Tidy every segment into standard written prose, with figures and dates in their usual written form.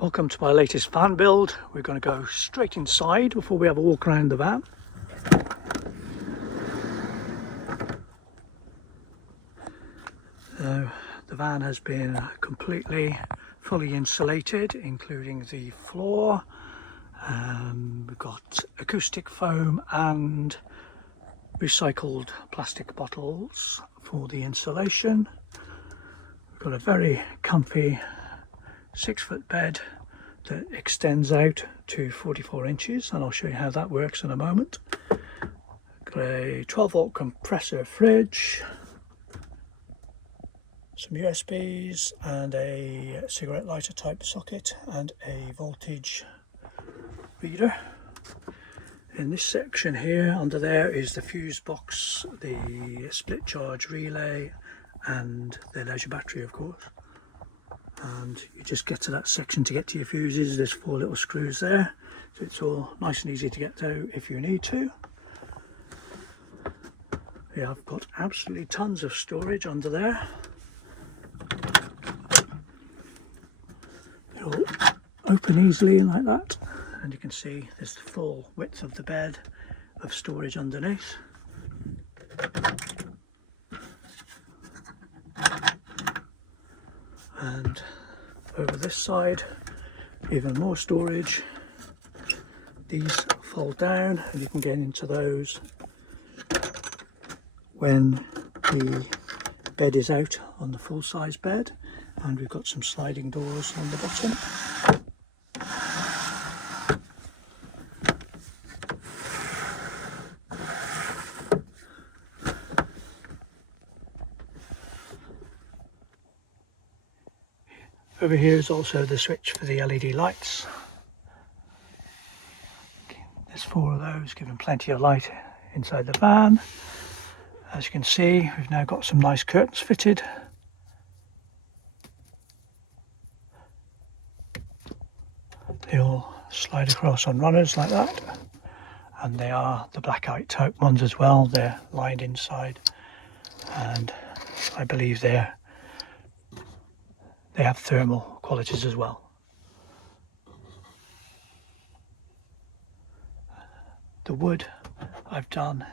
Welcome to my latest van build. We're going to go straight inside before we have a walk around the van. The van has been completely fully insulated, including the floor. We've got acoustic foam and recycled plastic bottles for the insulation. We've got a very comfy 6-foot bed that extends out to 44 inches, and I'll show you how that works in a moment. Got a 12-volt compressor fridge, some USBs and a cigarette lighter type socket and a voltage reader. In this section here under there is the fuse box, the split charge relay and the leisure battery, of course. And you just get to that section to get to your fuses. There's 4 little screws there, so it's all nice and easy to get to if you need to. Yeah, I've got absolutely tons of storage under there. It'll open easily like that, and you can see there's the full width of the bed of storage underneath. And over this side, even more storage. These fold down and you can get into those when the bed is out on the full size bed. And we've got some sliding doors on the bottom. Over here is also the switch for the LED lights. There's 4 of those, giving plenty of light inside the van. As you can see, we've now got some nice curtains fitted. They all slide across on runners like that. And they are the blackout type ones as well. They're lined inside. And I believe they have thermal qualities as well. The wood I've done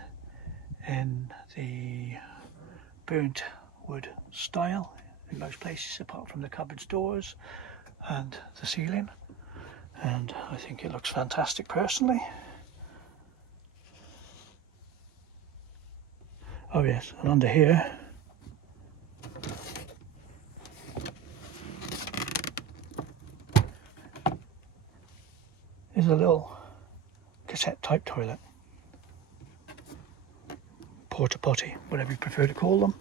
in the burnt wood style in most places, apart from the cupboards, doors and the ceiling, and I think it looks fantastic personally. Oh yes, and under here is a little cassette type toilet, porta potty, whatever you prefer to call them.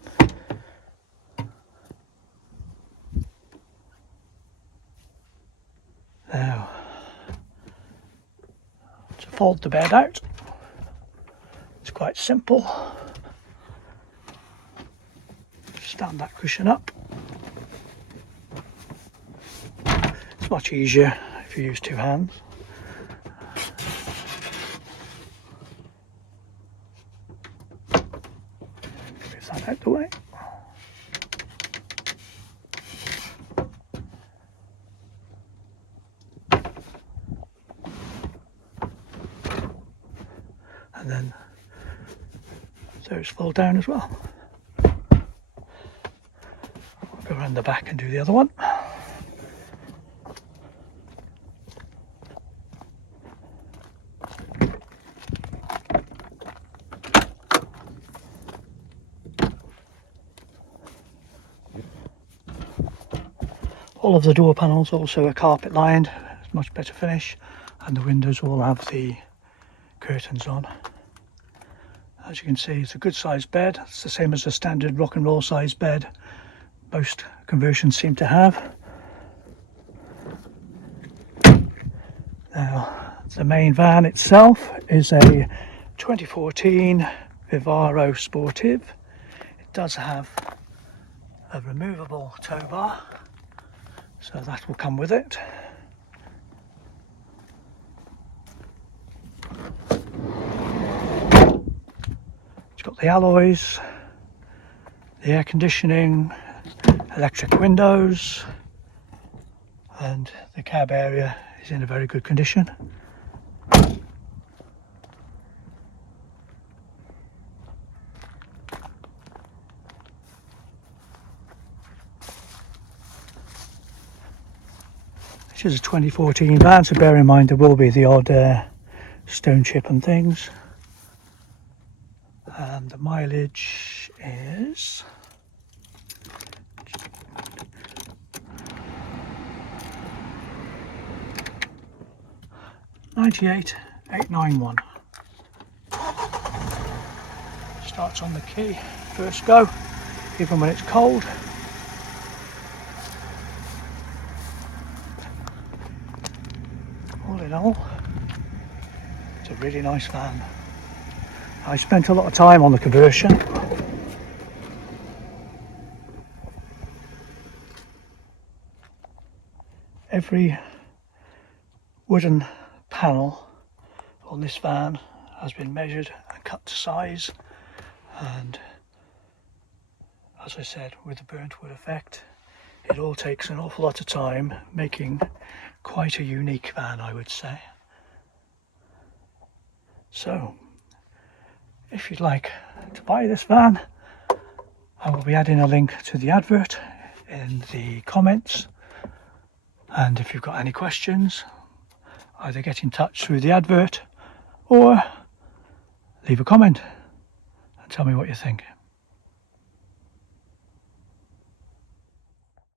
Now, to fold the bed out, it's quite simple. Stand that cushion up. It's much easier if you use 2 hands. Move that out the way. And then those fold down as well. Go around the back and do the other one. All of the door panels also are carpet lined, it's much better finish, and the windows all have the curtains on. As you can see, it's a good sized bed. It's the same as a standard rock and roll sized bed most conversions seem to have. Now, the main van itself is a 2014 Vivaro Sportive. It does have a removable tow bar, so that will come with it. It's got the alloys, the air conditioning, electric windows, and the cab area is in a very good condition. This is a 2014 van, so bear in mind there will be the odd stone chip and things. And the mileage is 98,891. Starts on the key, first go, even when it's cold. All in all, it's a really nice van. I spent a lot of time on the conversion. Every wooden panel on this van has been measured and cut to size, and as I said, with the burnt wood effect, it all takes an awful lot of time, making quite a unique van, I would say. So if you'd like to buy this van, I will be adding a link to the advert in the comments, and if you've got any questions, either get in touch through the advert or leave a comment and tell me what you think.